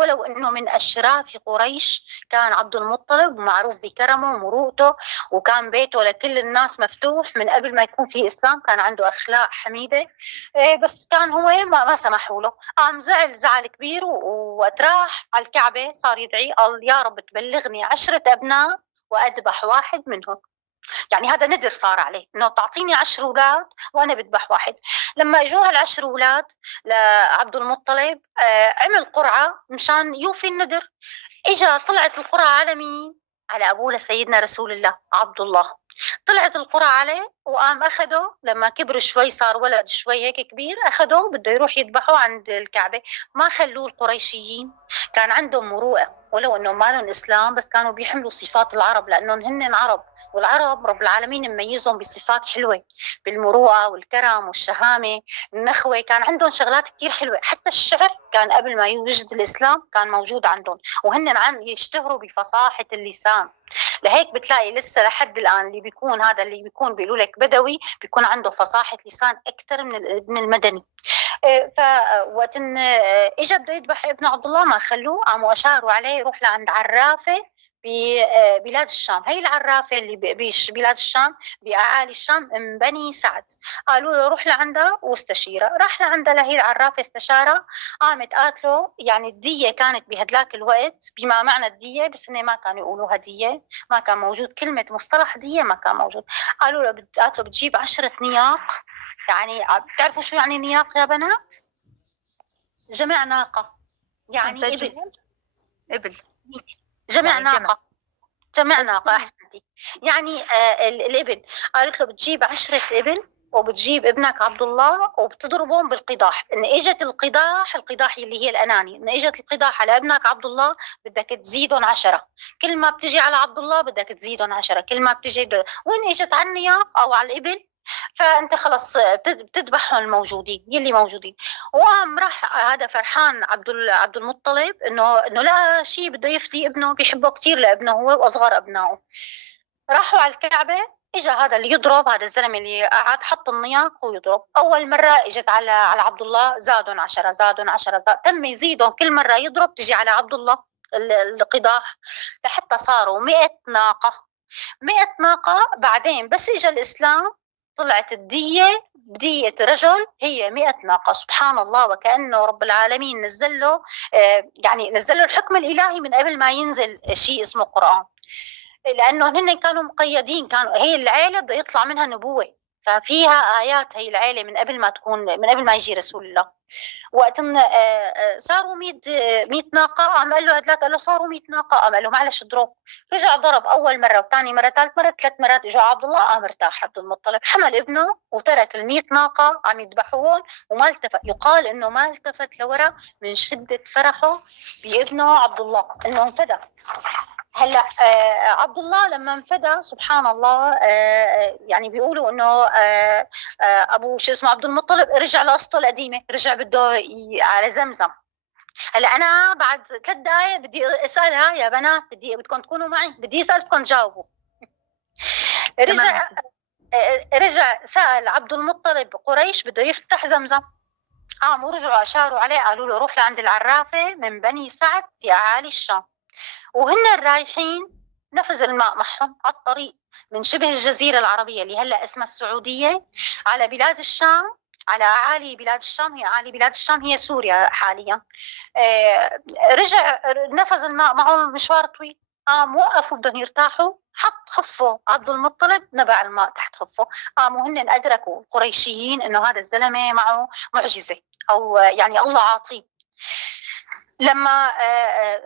ولو أنه من أشراف قريش، كان عبد المطلب معروف بكرمه ومروءته، وكان بيته لكل الناس مفتوح من قبل ما يكون في إسلام، كان عنده أخلاق حميدة. بس كان هو ما سمحوا له، قام زعل كبير، ووقت راح على الكعبة صار يدعي، قال يا رب تبلغني 10 أبناء وأذبح واحد منهم. يعني هذا ندر صار عليه، انه تعطيني 10 اولاد وانا بذبح واحد. لما اجوا هال10 اولاد لعبد المطلب، عمل قرعه مشان يوفي الندر. اجا طلعت القرعه على مين؟ على ابوه لسيدنا رسول الله عبد الله. طلعت القرعه عليه، وقام اخده لما كبر شوي، صار ولد شوي هيك كبير، اخده بده يروح يذبحه عند الكعبه. ما خلوه القريشيين، كان عندهم مروءه، ولو انه ما لهم اسلام بس كانوا بيحملوا صفات العرب، لانهم هن عرب، والعرب رب العالمين مميزهم بصفات حلوه، بالمروءه والكرم والشهامه، النخوه، كان عندهم شغلات كتير حلوه. حتى الشعر كان قبل ما يوجد الاسلام كان موجود عندهم، وهن يشتهروا بفصاحه اللسان. لهيك بتلاقي لسه لحد الان اللي بيكون هذا اللي بيكون بيقولوا لك بدوي بيكون عنده فصاحه لسان اكثر من المدني. فوقت ان اجى بده يذبح ابن عبد الله ما خلوه، قاموا اشاروا عليه يروح لعند عرافه ببلاد الشام. هي العرافه اللي ببلاد الشام باعالي الشام من بني سعد. قالوا له روح لعندها واستشيرها. راح لعندها لهي العرافه استشارها، قامت قالت له يعني الديه كانت بهدلاك الوقت بما معنى الديه، بس هن ما كانوا يقولوها ديه، ما كان موجود كلمه مصطلح ديه، ما كان موجود. قالت له بتجيب 10 نياق. يعني بتعرفوا شو يعني نياق يا بنات؟ جمع ناقة، يعني إبل. جمع يعني ناقة، جمع ناقة، أحسنتي. يعني الإبل. قالت له بتجيب 10 إبل، وبتجيب ابنك عبد الله وبتضربهم بالقداح. إن إجت القداح اللي هي الأناني، إن إجت القداح على ابنك عبد الله بدك تزيدهم 10، كل ما بتجي على عبد الله بدك تزيدهم 10، كل ما بتجي وين إجت على النياق أو على الإبل فانت خلص بتذبحهم الموجودين يلي موجودين. وقام راح هذا فرحان عبد المطلب انه لقى شيء بده يفدي ابنه، بيحبه كثير لابنه هو واصغر ابنائه. راحوا على الكعبه، اجى هذا اللي يضرب، هذا الزلمه اللي قعد حط النياق ويضرب. اول مره اجت على عبد الله زادهم 10 زادهم 10 تم يزيدهم، كل مره يضرب تجي على عبد الله القداح، لحتى صاروا 100 ناقه. 100 ناقه. بعدين بس اجى الاسلام طلعت بدية رجل هي 100 ناقة. سبحان الله، وكأنه رب العالمين نزل له يعني نزل له الحكم الإلهي من قبل ما ينزل شيء اسمه قرآن، لأنه هن كانوا مقيدين، كانوا هي العائلة بده يطلع منها نبوة، ففيها آيات هي العائلة من قبل ما يجي رسول الله. وقت صاروا 100 ناقة، قام قال له هدلاك، قال له صاروا 100 ناقة، قام قال له معلش اضرب. رجع ضرب أول مرة وثاني مرة ثالث مرة 3 مرات، إجا عبد الله قام ارتاح. عبد المطلب حمل ابنه وترك ال100 ناقة عم يذبحوهم وما التفت. يقال إنه ما التفت لورا من شدة فرحه بابنه عبد الله إنه انفدى. هلا عبد الله لما انفدى سبحان الله، يعني بيقولوا انه ابو شو اسمه عبد المطلب رجع لقصته القديمه، رجع بده على زمزم. هلا انا بعد 3 دقائق بدي اسالها يا بنات، بدكم تكونوا معي، بدي اسالكم تجاوبوا. رجع سال عبد المطلب قريش بده يفتح زمزم، قاموا رجعوا اشاروا عليه قالوا له روح لعند العرافه من بني سعد في اعالي الشام. وهن رايحين نفذ الماء معهم على الطريق من شبه الجزيرة العربية اللي هلأ اسمها السعودية على بلاد الشام، على أعالي بلاد الشام. هي أعالي بلاد الشام هي سوريا حاليا. رجع نفذ الماء معهم مشوار طويل، قام وقفوا بدهم يرتاحوا، حط خفه عبد المطلب نبع الماء تحت خفه. قاموا هن أدركوا القريشيين إنه هذا الزلمة معه معجزة، أو يعني الله عاطيه. لما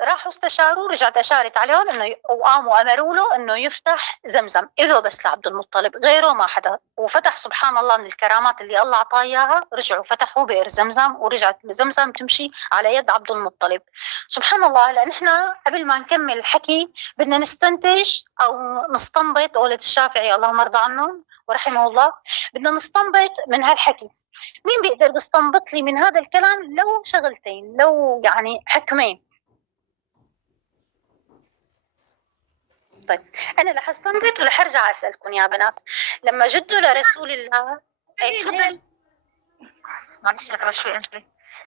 راحوا استشاروا، رجعت اشارت عليهم انه وقاموا امروا له انه يفتح زمزم له بس لعبد المطلب، غيره ما حدا. وفتح سبحان الله من الكرامات اللي الله اعطاه اياها، رجعوا فتحوا بئر زمزم ورجعت زمزم تمشي على يد عبد المطلب. سبحان الله. هلا نحن قبل ما نكمل الحكي بدنا نستنتج او نستنبط، قولة الشافعي اللهم ارضى عنهم ورحمه الله، بدنا نستنبط من هالحكي. مين بيقدر يستنبط لي من هذا الكلام لو شغلتين، لو يعني حكمين؟ طيب انا رح استنبط ورح ارجع اسالكم يا بنات. لما جدوا لرسول الله، تفضل. معلش اقرا شوي انت.